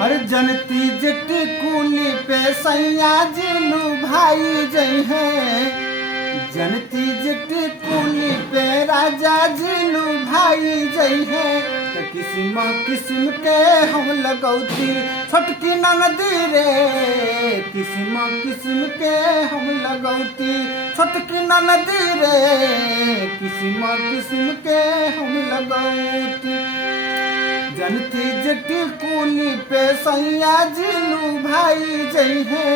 हर जनती जटी कुली पे सैया जिलू भाई जई है। जनती जटी कुली पे राजा जिलू भाई जई है। तो किस्म किस्म के हम लगौती छोटकी ननदी रे। किस्म किस्म के हम लगौती छोटकी ननदी रे। किस्म किस्म के हम लगौती। जनती जटी कुली पे सैया जिलू भाई जई है।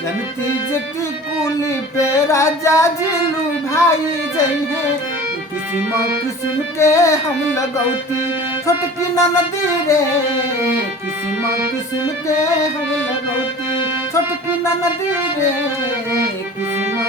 जनती जटी कुली पे राजा जिलू भाई जई है। किस्म किस्म के हम लगौती छोटकी ननदी रे। किस्म किस्म के हम लगौती छोटकी ननदी रे। किस्म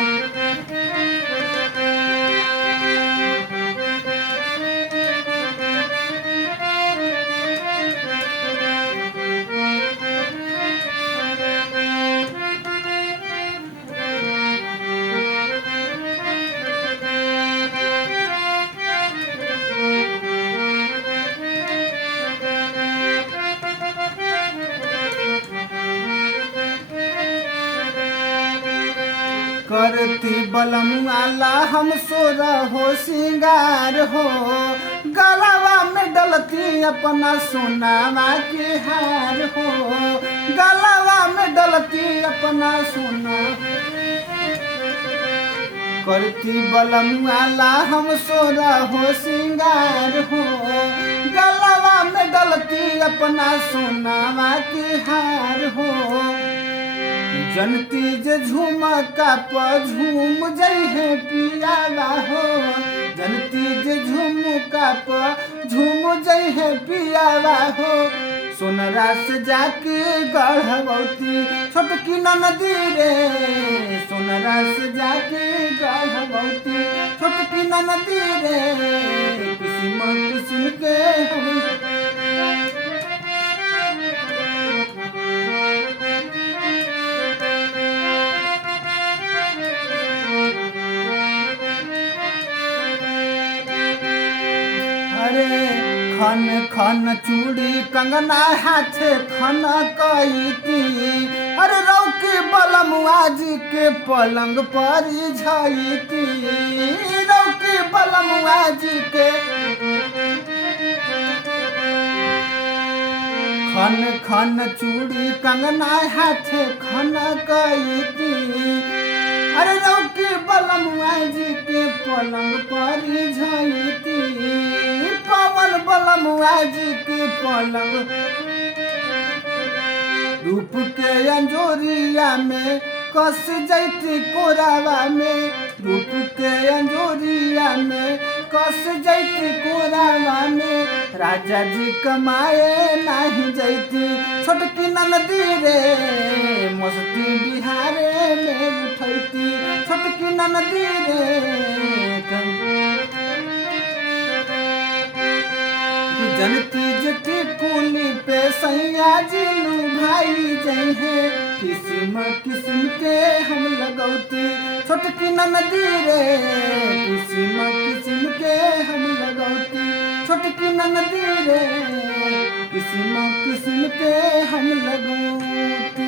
करती बलम वाला हम सोरा हो सिंगार हो। गलावा में डलती अपना सोनावा के हार हो। गलावा में डलती अपना सोना। करती बलम वाला हम सोरा हो सिंगार हो। गलावा में डलती अपना सोनावा के हार हो। जनती जे झुमका पर झूम जई है पियावा हो। जनती जे झुमका पर झूम जई है पियावा हो। सोनरा से जाके गढ़वती छोटकी ननदी रे। सोनरा से जाके गढ़वती छोटकी ननदी रे। किस्म किस्म के हम खन खन चूड़ी कंगना हाथ खन कईती। अरे रौकी बलमुआ जी के पलंग पर झईती। रौकी बलमुआ जी के खन खन चूड़ी कंगना हाथ खन कईती। अरे रौकी बलमुआ जी के पलंग पर झईती। पवन बलमुआ जी के पलंग रूप के अंजोरिया में कस जैती कोरावा में। रूप के अंजोरिया में कस जैती कोरावा में। राजा जी कमाए नहीं जैती छोटकी ननदी रे। मस्ती बिहारे में उठैती छोटकी ननदी रे। जनती जटी कुली पे सैया जिलू भाई जई है। किस्म किस्म के हम लगौती छोटकी ननदी रे। किस्म किस्म के हम लगौती छोटकी ननदी रे। किस्म किस्म के हम लगौती।